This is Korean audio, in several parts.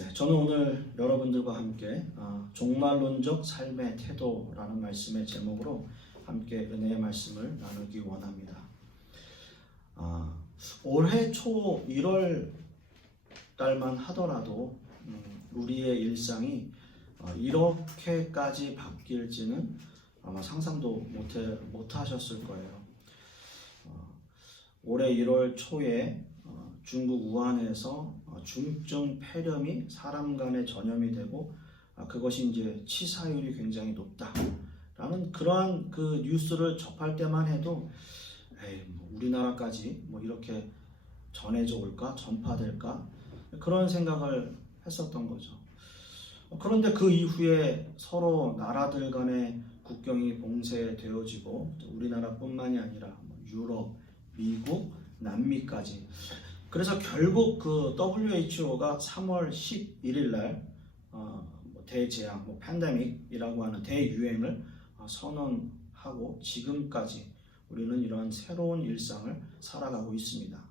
네, 저는 오늘 여러분들과 함께 종말론적 삶의 태도라는 말씀의 제목으로 함께 은혜의 말씀을 나누기 원합니다. 올해 초 1월 달만 하더라도 우리의 일상이 이렇게까지 바뀔지는 아마 상상도 못 하셨을 거예요. 올해 1월 초에 중국 우한에서 중증 폐렴이 사람 간에 전염이 되고 그것이 이제 치사율이 굉장히 높다라는 그러한 그 뉴스를 접할 때만 해도 우리나라까지 이렇게 전해져 올까, 전파될까 그런 생각을 했었던 거죠. 그런데 그 이후에 서로 나라들 간의 국경이 봉쇄되어지고 우리나라뿐만이 아니라 유럽, 미국, 남미까지. 그래서 결국 그 WHO가 3월 11일 날 대재앙, 팬데믹이라고 하는 대유행을 선언하고 지금까지 우리는 이런 새로운 일상을 살아가고 있습니다.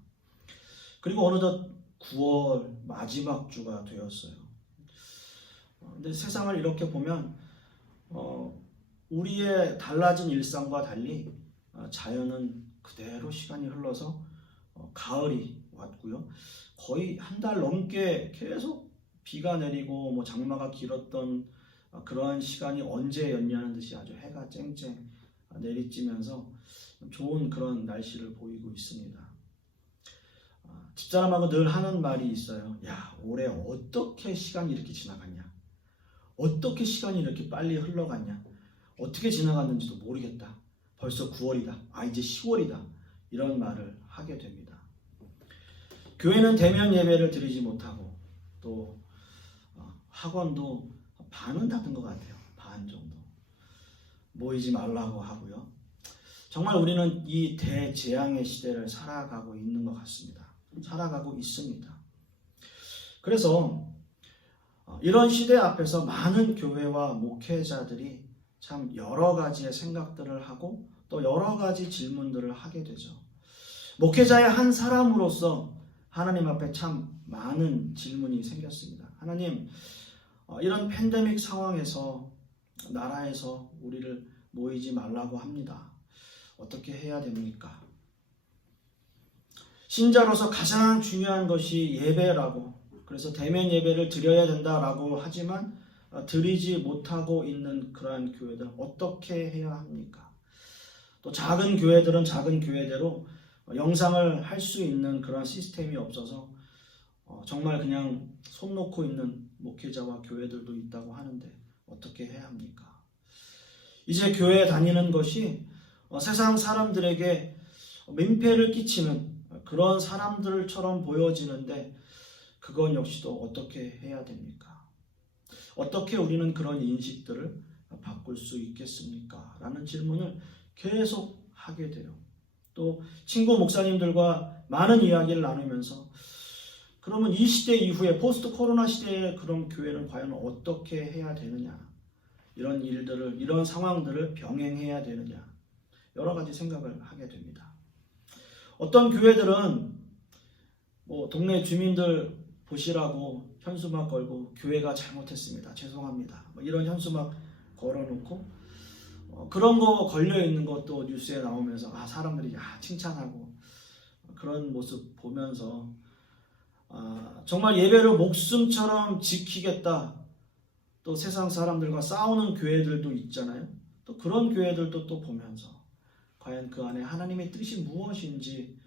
그리고 어느덧 9월 마지막 주가 되었어요. 근데 세상을 이렇게 보면 우리의 달라진 일상과 달리 자연은 그대로 시간이 흘러서 가을이 왔고요. 거의 한 달 넘게 계속 비가 내리고 장마가 길었던 그러한 시간이 언제였냐는 듯이 아주 해가 쨍쨍 내리쬐면서 좋은 그런 날씨를 보이고 있습니다. 집사람하고 늘 하는 말이 있어요. 야, 올해 어떻게 시간이 이렇게 지나갔냐? 어떻게 시간이 이렇게 빨리 흘러갔냐? 어떻게 지나갔는지도 모르겠다. 벌써 9월이다. 이제 10월이다. 이런 말을 하게 됩니다. 교회는 대면 예배를 드리지 못하고 또 학원도 반은 닫은 것 같아요. 반 정도. 모이지 말라고 하고요. 정말 우리는 이 대재앙의 시대를 살아가고 있는 것 같습니다. 살아가고 있습니다. 그래서 이런 시대 앞에서 많은 교회와 목회자들이 참 여러 가지의 생각들을 하고 또 여러 가지 질문들을 하게 되죠. 목회자의 한 사람으로서 하나님 앞에 참 많은 질문이 생겼습니다. 하나님, 이런 팬데믹 상황에서 나라에서 우리를 모이지 말라고 합니다. 어떻게 해야 됩니까? 신자로서 가장 중요한 것이 예배라고, 그래서 대면 예배를 드려야 된다라고 하지만 드리지 못하고 있는 그러한 교회들 어떻게 해야 합니까? 또 작은 교회들은 작은 교회대로 영상을 할 수 있는 그런 시스템이 없어서 정말 그냥 손 놓고 있는 목회자와 교회들도 있다고 하는데 어떻게 해야 합니까? 이제 교회 다니는 것이 세상 사람들에게 민폐를 끼치는 그런 사람들처럼 보여지는데 그건 역시도 어떻게 해야 됩니까? 어떻게 우리는 그런 인식들을 바꿀 수 있겠습니까? 라는 질문을 계속 하게 돼요. 또 친구 목사님들과 많은 이야기를 나누면서 그러면 이 시대 이후에 포스트 코로나 시대의 그런 교회는 과연 어떻게 해야 되느냐, 이런 일들을, 이런 상황들을 병행해야 되느냐, 여러 가지 생각을 하게 됩니다. 어떤 교회들은 동네 주민들 보시라고 현수막 걸고 교회가 잘못했습니다, 죄송합니다, 이런 현수막 걸어놓고 그런 거 걸려있는 것도 뉴스에 나오면서 사람들이 칭찬하고 그런 모습 보면서 정말 예배를 목숨처럼 지키겠다, 또 세상 사람들과 싸우는 교회들도 있잖아요. 또 그런 교회들도 또 보면서 과연 그 안에 하나님의 뜻이 무엇인지,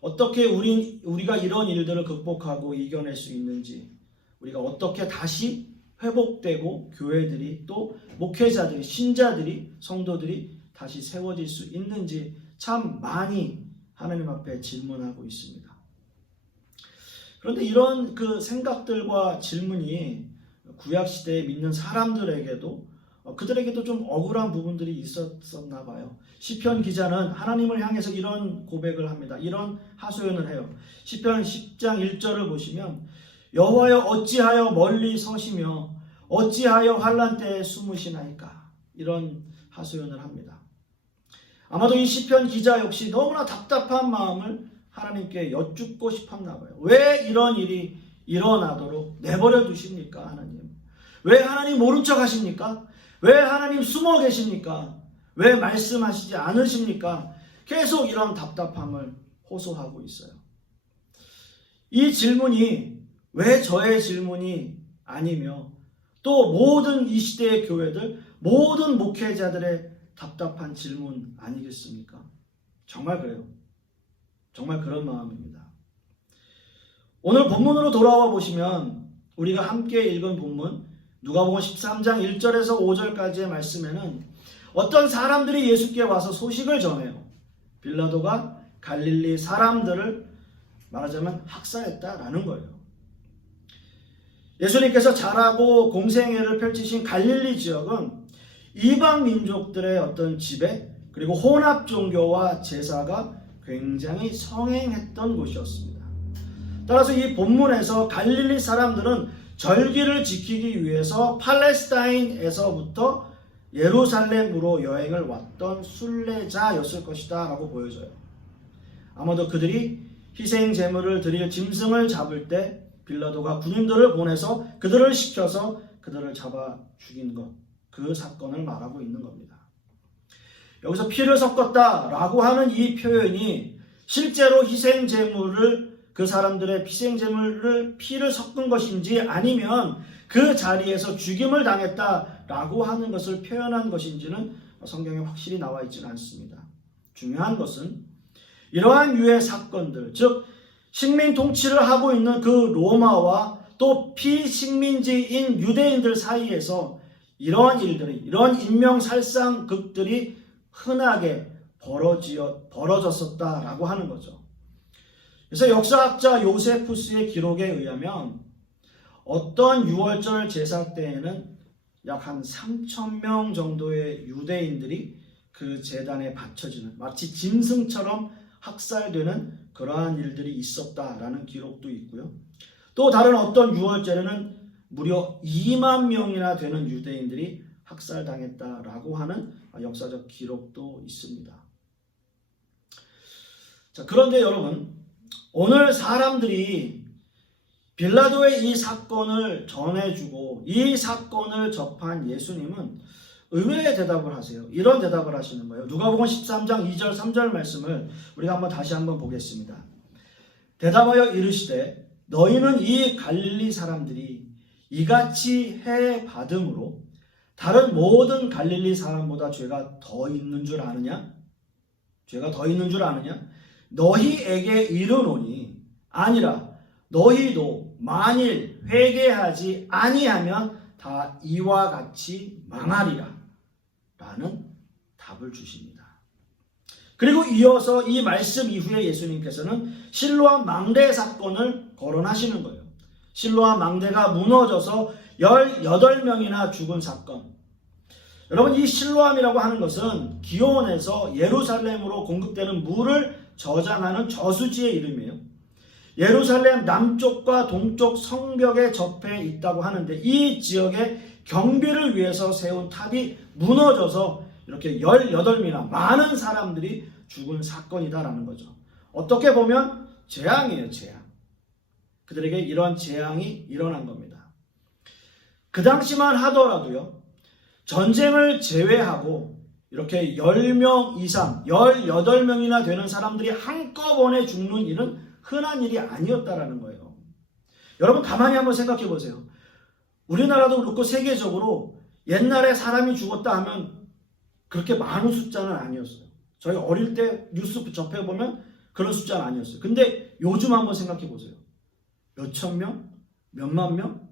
어떻게 우리가 이런 일들을 극복하고 이겨낼 수 있는지, 우리가 어떻게 다시 회복되고 교회들이 또 목회자들이, 신자들이, 성도들이 다시 세워질 수 있는지 참 많이 하나님 앞에 질문하고 있습니다. 그런데 이런 그 생각들과 질문이 구약시대에 믿는 사람들에게도 그들에게도 좀 억울한 부분들이 있었나 봐요. 시편 기자는 하나님을 향해서 이런 고백을 합니다. 이런 하소연을 해요. 시편 10장 1절을 보시면 여호와여 어찌하여 멀리 서시며 어찌하여 환난 때에 숨으시나이까, 이런 하소연을 합니다. 아마도 이 시편 기자 역시 너무나 답답한 마음을 하나님께 여쭙고 싶었나 봐요. 왜 이런 일이 일어나도록 내버려 두십니까, 하나님? 왜 하나님 모른 척 하십니까? 왜 하나님 숨어 계십니까? 왜 말씀하시지 않으십니까? 계속 이런 답답함을 호소하고 있어요. 이 질문이 왜 저의 질문이 아니며 또 모든 이 시대의 교회들, 모든 목회자들의 답답한 질문 아니겠습니까? 정말 그래요. 정말 그런 마음입니다. 오늘 본문으로 돌아와 보시면 우리가 함께 읽은 본문 누가복음 13장 1절에서 5절까지의 말씀에는 어떤 사람들이 예수께 와서 소식을 전해요. 빌라도가 갈릴리 사람들을 말하자면 학살했다라는 거예요. 예수님께서 자라고 공생애를 펼치신 갈릴리 지역은 이방 민족들의 어떤 지배 그리고 혼합 종교와 제사가 굉장히 성행했던 곳이었습니다. 따라서 이 본문에서 갈릴리 사람들은 절기를 지키기 위해서 팔레스타인에서부터 예루살렘으로 여행을 왔던 순례자였을 것이다 라고 보여져요. 아마도 그들이 희생 제물을 드릴 짐승을 잡을 때 빌라도가 군인들을 보내서 그들을 시켜서 그들을 잡아 죽인 것, 그 사건을 말하고 있는 겁니다. 여기서 피를 섞었다라고 하는 이 표현이 실제로 희생 제물을 그 사람들의 희생 제물을 피를 섞은 것인지 아니면 그 자리에서 죽임을 당했다라고 하는 것을 표현한 것인지는 성경에 확실히 나와 있지는 않습니다. 중요한 것은 이러한 유해 사건들, 즉 식민 통치를 하고 있는 그 로마와 또 피식민지인 유대인들 사이에서 이러한 일들이, 이러한 인명살상극들이 흔하게 벌어졌었다라고 하는 거죠. 그래서 역사학자 요세푸스의 기록에 의하면 어떤 유월절 제사 때에는 약 한 3,000명 정도의 유대인들이 그 제단에 바쳐지는, 마치 짐승처럼 학살되는 그러한 일들이 있었다라는 기록도 있고요. 또 다른 어떤 유월절에는 무려 2만 명이나 되는 유대인들이 학살당했다라고 하는 역사적 기록도 있습니다. 자, 그런데 여러분, 오늘 사람들이 빌라도의 이 사건을 전해주고 이 사건을 접한 예수님은 의외의 대답을 하세요. 이런 대답을 하시는 거예요. 누가복음 13장 2절 3절 말씀을 우리가 한번 다시 한번 보겠습니다. 대답하여 이르시되 너희는 이 갈릴리 사람들이 이같이 해 받음으로 다른 모든 갈릴리 사람보다 죄가 더 있는 줄 아느냐? 죄가 더 있는 줄 아느냐? 너희에게 이르노니 아니라 너희도 만일 회개하지 아니하면 다 이와 같이 망하리라 라는 답을 주십니다. 그리고 이어서 이 말씀 이후에 예수님께서는 실로암 망대 사건을 거론하시는 거예요. 실로암 망대가 무너져서 18명이나 죽은 사건. 여러분, 이 실로암이라고 하는 것은 기온에서 예루살렘으로 공급되는 물을 저장하는 저수지의 이름이에요. 예루살렘 남쪽과 동쪽 성벽에 접해 있다고 하는데 이 지역의 경비를 위해서 세운 탑이 무너져서 이렇게 18명이나 많은 사람들이 죽은 사건이다라는 거죠. 어떻게 보면 재앙이에요, 재앙. 그들에게 이런 재앙이 일어난 겁니다. 그 당시만 하더라도요, 전쟁을 제외하고 이렇게 10명 이상, 18명이나 되는 사람들이 한꺼번에 죽는 일은 흔한 일이 아니었다라는 거예요. 여러분 가만히 한번 생각해 보세요. 우리나라도 그렇고 세계적으로 옛날에 사람이 죽었다 하면 그렇게 많은 숫자는 아니었어요. 저희 어릴 때 뉴스 접해보면 그런 숫자는 아니었어요. 근데 요즘 한번 생각해 보세요. 몇천 명? 몇만 명?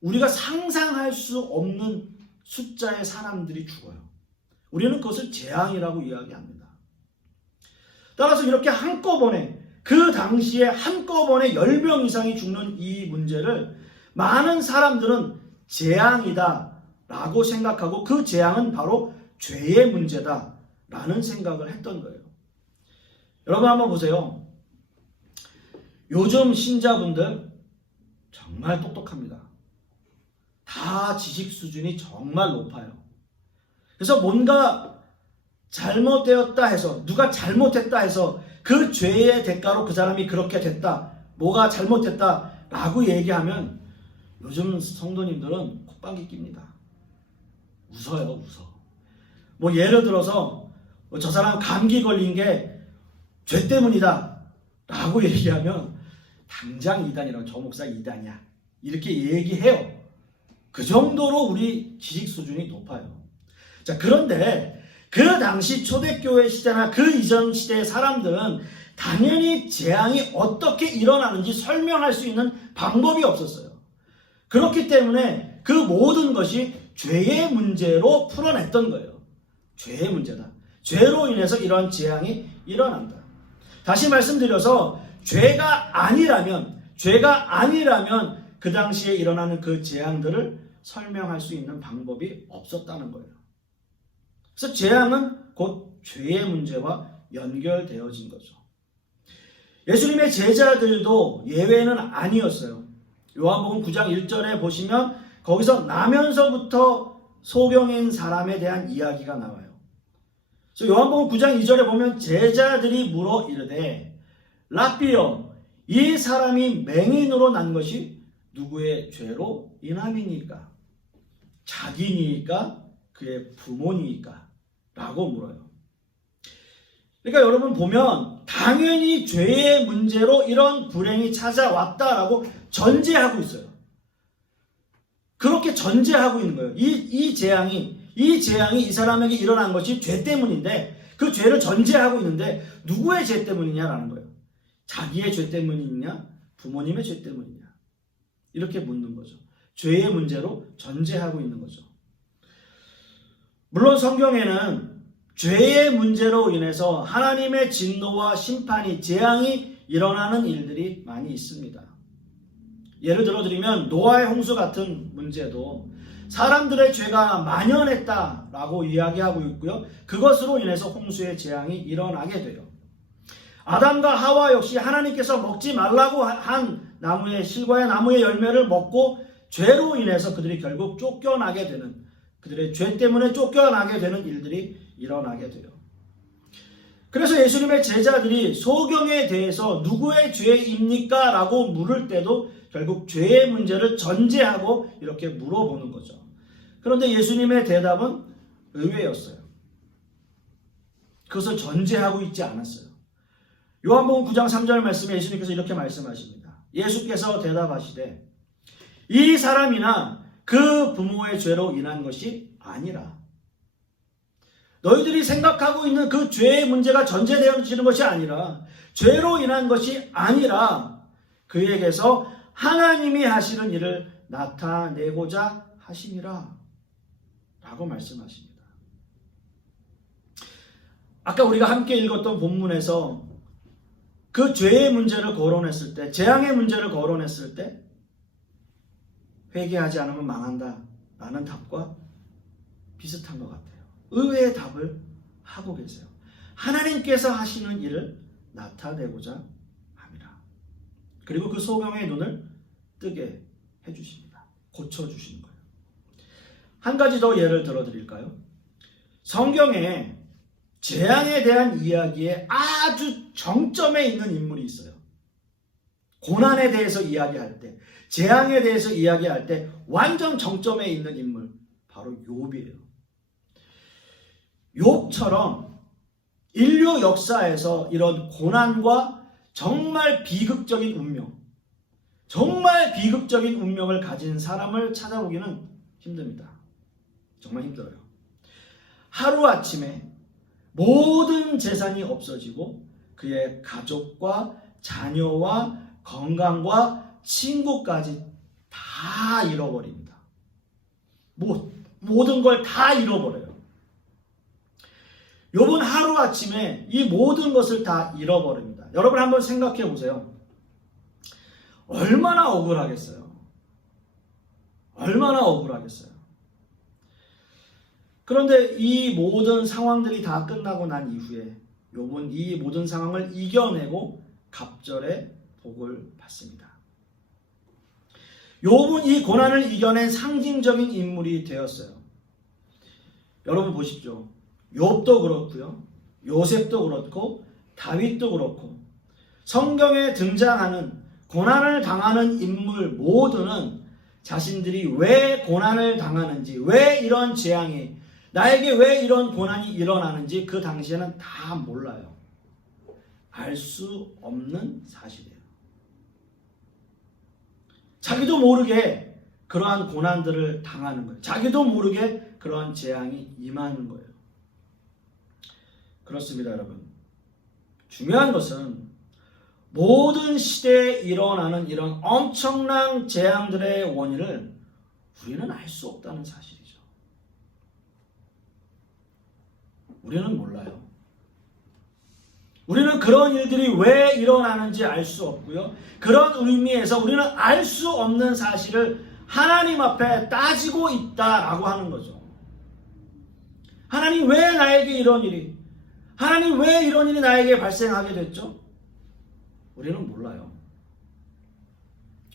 우리가 상상할 수 없는 숫자의 사람들이 죽어요. 우리는 그것을 재앙이라고 이야기합니다. 따라서 이렇게 한꺼번에 그 당시에 한꺼번에 10명 이상이 죽는 이 문제를 많은 사람들은 재앙이다 라고 생각하고 그 재앙은 바로 죄의 문제다 라는 생각을 했던 거예요. 여러분 한번 보세요. 요즘 신자분들 정말 똑똑합니다. 다 지식 수준이 정말 높아요. 그래서 뭔가 잘못되었다 해서, 누가 잘못했다 해서 그 죄의 대가로 그 사람이 그렇게 됐다, 뭐가 잘못됐다 라고 얘기하면 요즘 성도님들은 콧방귀 낍니다. 웃어요, 웃어. 뭐 예를 들어서 저 사람 감기 걸린 게 죄 때문이다 라고 얘기하면 당장 이단이라고, 저 목사 이단이야 이렇게 얘기해요. 그 정도로 우리 지식 수준이 높아요. 자, 그런데 그 당시 초대교회 시대나 그 이전 시대의 사람들은 당연히 재앙이 어떻게 일어나는지 설명할 수 있는 방법이 없었어요. 그렇기 때문에 그 모든 것이 죄의 문제로 풀어냈던 거예요. 죄의 문제다. 죄로 인해서 이런 재앙이 일어난다. 다시 말씀드려서 죄가 아니라면 그 당시에 일어나는 그 재앙들을 설명할 수 있는 방법이 없었다는 거예요. 그래서 재앙은 곧 죄의 문제와 연결되어진 거죠. 예수님의 제자들도 예외는 아니었어요. 요한복음 9장 1절에 보시면 거기서 나면서부터 소경인 사람에 대한 이야기가 나와요. 그래서 요한복음 9장 2절에 보면 제자들이 물어 이르되 랍비여, 이 사람이 맹인으로 난 것이 누구의 죄로 인함이니까? 자기니까? 그의 부모니까? 라고 물어요. 그러니까 여러분 보면 당연히 죄의 문제로 이런 불행이 찾아왔다라고 전제하고 있어요. 그렇게 전제하고 있는 거예요. 이 재앙이 이 사람에게 일어난 것이 죄 때문인데 그 죄를 전제하고 있는데 누구의 죄 때문이냐라는 거예요. 자기의 죄 때문이냐? 부모님의 죄 때문이냐? 이렇게 묻는 거죠. 죄의 문제로 전제하고 있는 거죠. 물론 성경에는 죄의 문제로 인해서 하나님의 진노와 심판이, 재앙이 일어나는 일들이 많이 있습니다. 예를 들어 드리면 노아의 홍수 같은 문제도 사람들의 죄가 만연했다라고 이야기하고 있고요. 그것으로 인해서 홍수의 재앙이 일어나게 돼요. 아담과 하와 역시 하나님께서 먹지 말라고 한 나무의 실과의 나무의 열매를 먹고 죄로 인해서 그들이 결국 쫓겨나게 되는, 그들의 죄 때문에 쫓겨나게 되는 일들이 일어나게 돼요. 그래서 예수님의 제자들이 소경에 대해서 누구의 죄입니까? 라고 물을 때도 결국 죄의 문제를 전제하고 이렇게 물어보는 거죠. 그런데 예수님의 대답은 의외였어요. 그것을 전제하고 있지 않았어요. 요한복음 9장 3절 말씀에 예수님께서 이렇게 말씀하십니다. 예수께서 대답하시되 이 사람이나 그 부모의 죄로 인한 것이 아니라, 너희들이 생각하고 있는 그 죄의 문제가 전제되어지는 것이 아니라, 죄로 인한 것이 아니라 그에게서 하나님이 하시는 일을 나타내고자 하심이라 라고 말씀하십니다. 아까 우리가 함께 읽었던 본문에서 그 죄의 문제를 거론했을 때, 재앙의 문제를 거론했을 때 회개하지 않으면 망한다 라는 답과 비슷한 것 같아요. 의외의 답을 하고 계세요. 하나님께서 하시는 일을 나타내고자 합니다. 그리고 그 소경의 눈을 뜨게 해주십니다. 고쳐주시는 거예요. 한 가지 더 예를 들어 드릴까요? 성경에 재앙에 대한 이야기에 아주 정점에 있는 인물이 있어요. 고난에 대해서 이야기할 때, 재앙에 대해서 이야기할 때 완전 정점에 있는 인물, 바로 욥이에요. 욥처럼 인류 역사에서 이런 고난과 정말 비극적인 운명을 가진 사람을 찾아보기는 힘듭니다. 정말 힘들어요. 하루아침에 모든 재산이 없어지고 그의 가족과 자녀와 건강과 친구까지 다 잃어버립니다. 모든 걸 다 잃어버려요. 욥은 하루아침에 이 모든 것을 다 잃어버립니다. 여러분 한번 생각해 보세요. 얼마나 억울하겠어요. 얼마나 억울하겠어요. 그런데 이 모든 상황들이 다 끝나고 난 이후에 욥은 이 모든 상황을 이겨내고 갑절의 복을 받습니다. 욥은 이 고난을 이겨낸 상징적인 인물이 되었어요. 여러분 보십시오. 욥도 그렇고요, 요셉도 그렇고, 다윗도 그렇고, 성경에 등장하는 고난을 당하는 인물 모두는 자신들이 왜 고난을 당하는지, 왜 이런 재앙이, 나에게 왜 이런 고난이 일어나는지 그 당시에는 다 몰라요. 알 수 없는 사실이에요. 자기도 모르게 그러한 고난들을 당하는 거예요. 자기도 모르게 그러한 재앙이 임하는 거예요. 그렇습니다, 여러분. 중요한 것은 모든 시대에 일어나는 이런 엄청난 재앙들의 원인을 우리는 알 수 없다는 사실이죠. 우리는 몰라요. 우리는 그런 일들이 왜 일어나는지 알 수 없고요. 그런 의미에서 우리는 알 수 없는 사실을 하나님 앞에 따지고 있다라고 하는 거죠. 하나님 왜 나에게 이런 일이, 하나님 왜 이런 일이 나에게 발생하게 됐죠? 우리는 몰라요.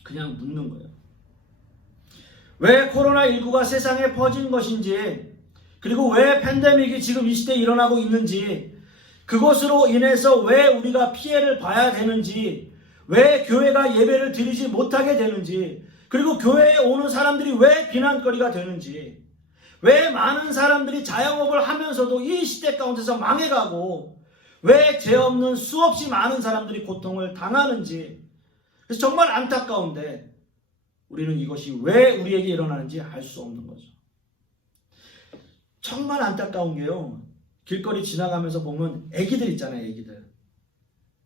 그냥 묻는 거예요. 왜 코로나19가 세상에 퍼진 것인지, 그리고 왜 팬데믹이 지금 이 시대에 일어나고 있는지, 그것으로 인해서 왜 우리가 피해를 봐야 되는지, 왜 교회가 예배를 드리지 못하게 되는지, 그리고 교회에 오는 사람들이 왜 비난거리가 되는지, 왜 많은 사람들이 자영업을 하면서도 이 시대 가운데서 망해가고, 왜 죄 없는 수없이 많은 사람들이 고통을 당하는지, 그래서 정말 안타까운데 우리는 이것이 왜 우리에게 일어나는지 알 수 없는 거죠. 정말 안타까운 게요, 길거리 지나가면서 보면 애기들 있잖아요.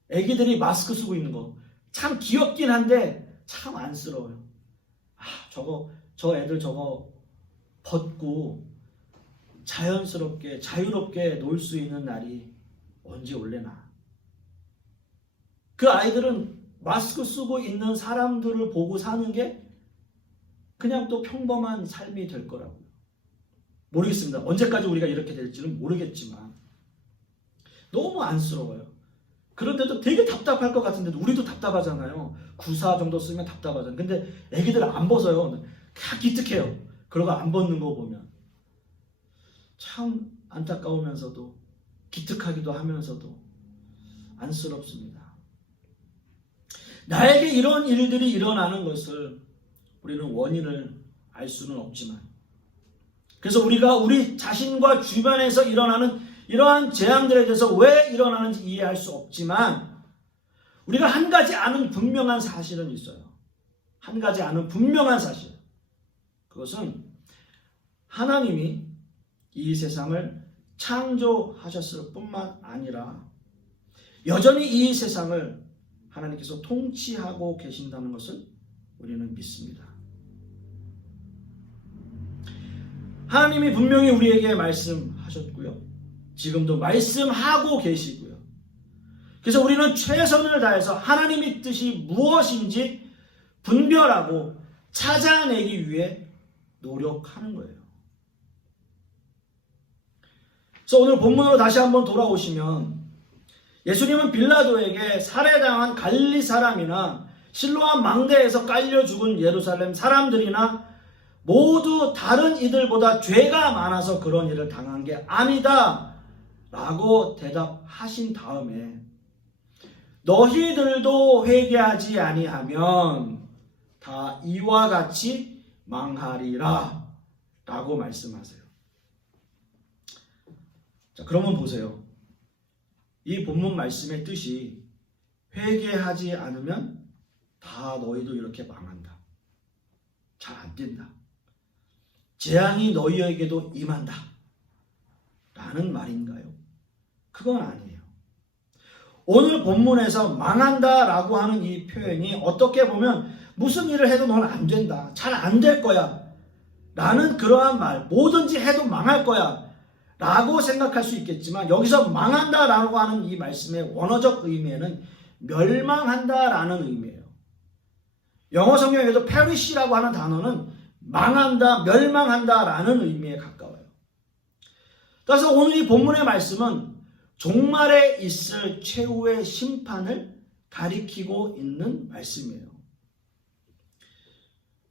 애기들이 마스크 쓰고 있는 거 참 귀엽긴 한데 참 안쓰러워요. 저 애들 저거 벗고 자연스럽게 자유롭게 놀 수 있는 날이 언제 올래나. 그 아이들은 마스크 쓰고 있는 사람들을 보고 사는 게 그냥 또 평범한 삶이 될 거라고요. 모르겠습니다. 언제까지 우리가 이렇게 될지는 모르겠지만 너무 안쓰러워요. 그런데도 되게 답답할 것 같은데도 우리도 답답하잖아요. 구사 정도 쓰면 답답하잖아요. 근데 애기들 안 벗어요. 다 기특해요. 그러고 안 벗는 거 보면 참 안타까우면서도 기특하기도 하면서도 안쓰럽습니다. 나에게 이런 일들이 일어나는 것을 우리는 원인을 알 수는 없지만, 그래서 우리가 우리 자신과 주변에서 일어나는 이러한 재앙들에 대해서 왜 일어나는지 이해할 수 없지만, 우리가 한 가지 아는 분명한 사실은 있어요. 한 가지 아는 분명한 사실. 그것은 하나님이 이 세상을 창조하셨을 뿐만 아니라 여전히 이 세상을 하나님께서 통치하고 계신다는 것을 우리는 믿습니다. 하나님이 분명히 우리에게 말씀하셨고요. 지금도 말씀하고 계시고요. 그래서 우리는 최선을 다해서 하나님의 뜻이 무엇인지 분별하고 찾아내기 위해 노력하는 거예요. 그래서 오늘 본문으로 다시 한번 돌아오시면, 예수님은 빌라도에게 살해당한 갈릴리 사람이나 실로암 망대에서 깔려 죽은 예루살렘 사람들이나 모두 다른 이들보다 죄가 많아서 그런 일을 당한 게 아니다 라고 대답하신 다음에, 너희들도 회개하지 아니하면 다 이와 같이 망하리라 라고 말씀하세요. 자, 그러면 보세요. 이 본문 말씀의 뜻이 회개하지 않으면 다 너희도 이렇게 망한다, 잘 안 된다, 재앙이 너희에게도 임한다 라는 말인가요? 그건 아니에요. 오늘 본문에서 망한다 라고 하는 이 표현이 어떻게 보면 무슨 일을 해도 넌 안 된다, 잘 안 될 거야 라는 그러한 말, 뭐든지 해도 망할 거야 라고 생각할 수 있겠지만, 여기서 망한다 라고 하는 이 말씀의 원어적 의미에는 멸망한다 라는 의미예요. 영어 성경에도 perish라고 하는 단어는 망한다, 멸망한다 라는 의미에 가까워요. 따라서 오늘 이 본문의 말씀은 종말에 있을 최후의 심판을 가리키고 있는 말씀이에요.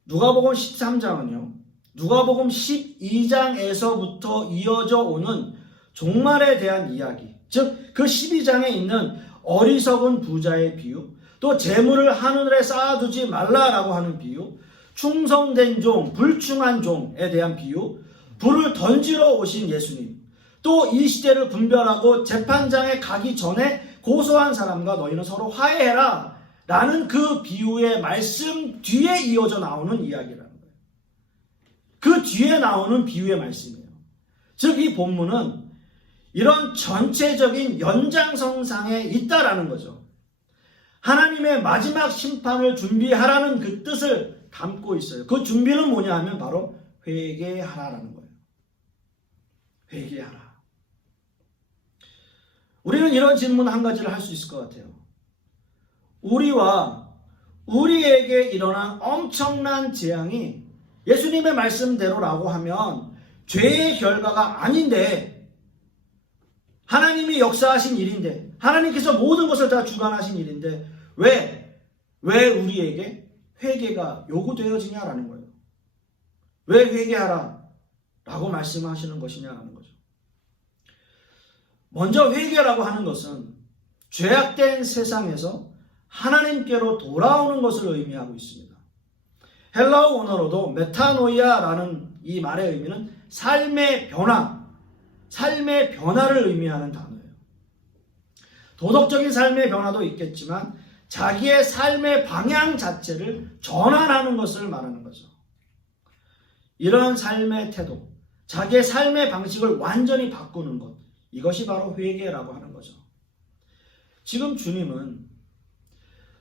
누가복음 13장은요, 누가복음 12장에서부터 이어져 오는 종말에 대한 이야기, 즉 그 12장에 있는 어리석은 부자의 비유, 또 재물을 하늘에 쌓아두지 말라라고 하는 비유, 충성된 종, 불충한 종에 대한 비유, 불을 던지러 오신 예수님, 또 이 시대를 분별하고 재판장에 가기 전에 고소한 사람과 너희는 서로 화해해라 라는 그 비유의 말씀 뒤에 이어져 나오는 이야기라는 거예요. 그 뒤에 나오는 비유의 말씀이에요. 즉 이 본문은 이런 전체적인 연장선상에 있다라는 거죠. 하나님의 마지막 심판을 준비하라는 그 뜻을 담고 있어요. 그 준비는 뭐냐 하면 바로 회개하라라는 거예요. 회개하라. 우리는 이런 질문 한 가지를 할 수 있을 것 같아요. 우리와 우리에게 일어난 엄청난 재앙이 예수님의 말씀대로라고 하면 죄의 결과가 아닌데, 하나님이 역사하신 일인데, 하나님께서 모든 것을 다 주관하신 일인데 왜 우리에게 회개가 요구되어지냐라는 거예요. 왜 회개하라 라고 말씀하시는 것이냐라는 거죠. 먼저 회개라고 하는 것은 죄악된 세상에서 하나님께로 돌아오는 것을 의미하고 있습니다. 헬라어 원어로도 메타노이아라는 이 말의 의미는 삶의 변화, 삶의 변화를 의미하는 단어예요. 도덕적인 삶의 변화도 있겠지만 자기의 삶의 방향 자체를 전환하는 것을 말하는 거죠. 이런 삶의 태도, 자기의 삶의 방식을 완전히 바꾸는 것, 이것이 바로 회개라고 하는 거죠. 지금 주님은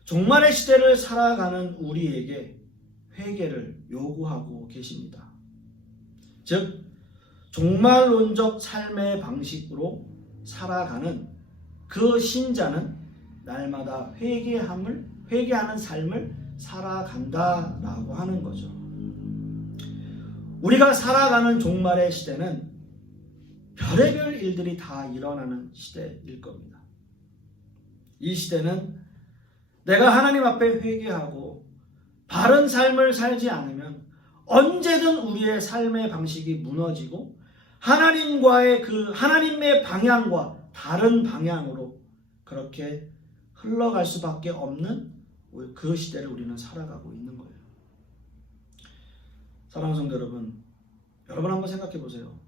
종말의 시대를 살아가는 우리에게 회개를 요구하고 계십니다. 즉 종말론적 삶의 방식으로 살아가는 그 신자는 날마다 회개하는 삶을 살아간다라고 하는 거죠. 우리가 살아가는 종말의 시대는 별의별 일들이 다 일어나는 시대일 겁니다. 이 시대는 내가 하나님 앞에 회개하고 바른 삶을 살지 않으면 언제든 우리의 삶의 방식이 무너지고 하나님과의 그 하나님의 방향과 다른 방향으로 그렇게 흘러갈 수밖에 없는 그 시대를 우리는 살아가고 있는 거예요. 사랑하는 성도 여러분, 여러분 한번 생각해 보세요.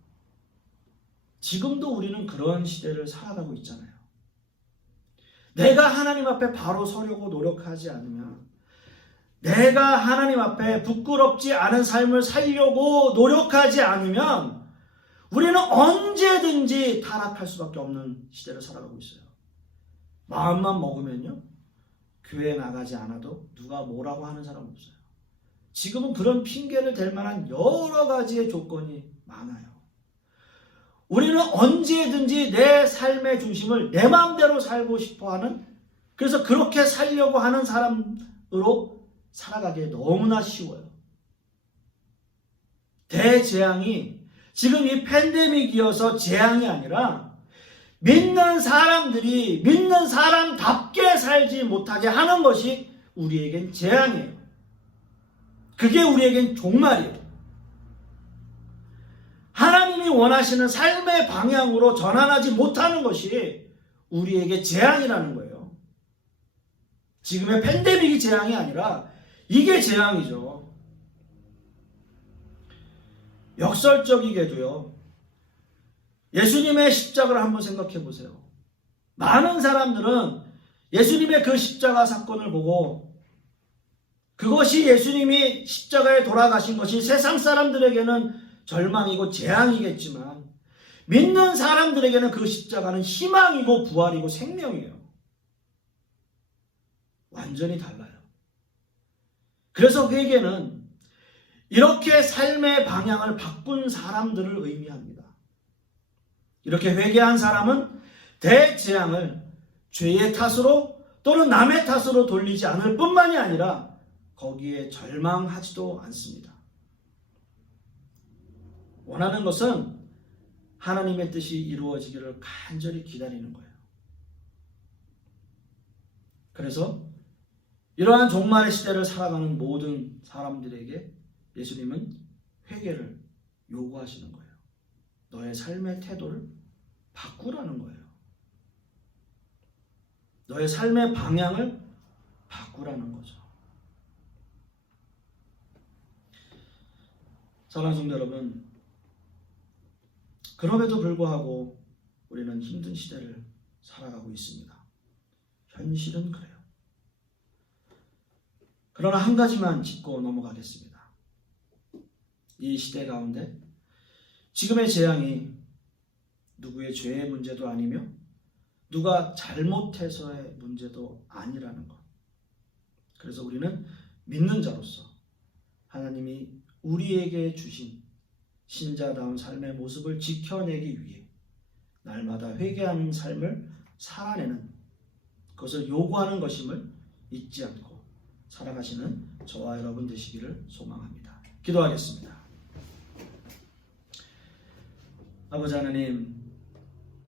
지금도 우리는 그런 시대를 살아가고 있잖아요. 내가 하나님 앞에 바로 서려고 노력하지 않으면, 내가 하나님 앞에 부끄럽지 않은 삶을 살려고 노력하지 않으면 우리는 언제든지 타락할 수밖에 없는 시대를 살아가고 있어요. 마음만 먹으면요, 교회 나가지 않아도 누가 뭐라고 하는 사람 없어요. 지금은 그런 핑계를 댈 만한 여러 가지의 조건이 많아요. 우리는 언제든지 내 삶의 중심을 내 마음대로 살고 싶어하는, 그래서 그렇게 살려고 하는 사람으로 살아가기에 너무나 쉬워요. 대재앙이 지금 이 팬데믹이어서 재앙이 아니라 믿는 사람들이 믿는 사람답게 살지 못하게 하는 것이 우리에겐 재앙이에요. 그게 우리에겐 종말이에요. 하나님이 원하시는 삶의 방향으로 전환하지 못하는 것이 우리에게 재앙이라는 거예요. 지금의 팬데믹이 재앙이 아니라 이게 재앙이죠. 역설적이게도요, 예수님의 십자가를 한번 생각해 보세요. 많은 사람들은 예수님의 그 십자가 사건을 보고 그것이 예수님이 십자가에 돌아가신 것이 세상 사람들에게는 절망이고 재앙이겠지만 믿는 사람들에게는 그 십자가는 희망이고 부활이고 생명이에요. 완전히 달라요. 그래서 회개는 이렇게 삶의 방향을 바꾼 사람들을 의미합니다. 이렇게 회개한 사람은 대재앙을 죄의 탓으로 또는 남의 탓으로 돌리지 않을 뿐만이 아니라 거기에 절망하지도 않습니다. 원하는 것은 하나님의 뜻이 이루어지기를 간절히 기다리는 거예요. 그래서 이러한 종말의 시대를 살아가는 모든 사람들에게 예수님은 회개를 요구하시는 거예요. 너의 삶의 태도를 바꾸라는 거예요. 너의 삶의 방향을 바꾸라는 거죠. 사랑하는 성도 여러분, 그럼에도 불구하고 우리는 힘든 시대를 살아가고 있습니다. 현실은 그래요. 그러나 한 가지만 짚고 넘어가겠습니다. 이 시대 가운데 지금의 재앙이 누구의 죄의 문제도 아니며 누가 잘못해서의 문제도 아니라는 것. 그래서 우리는 믿는 자로서 하나님이 우리에게 주신 신자다운 삶의 모습을 지켜내기 위해 날마다 회개하는 삶을 살아내는, 그것을 요구하는 것임을 잊지 않고 살아가시는 저와 여러분 되시기를 소망합니다. 기도하겠습니다. 아버지 하나님,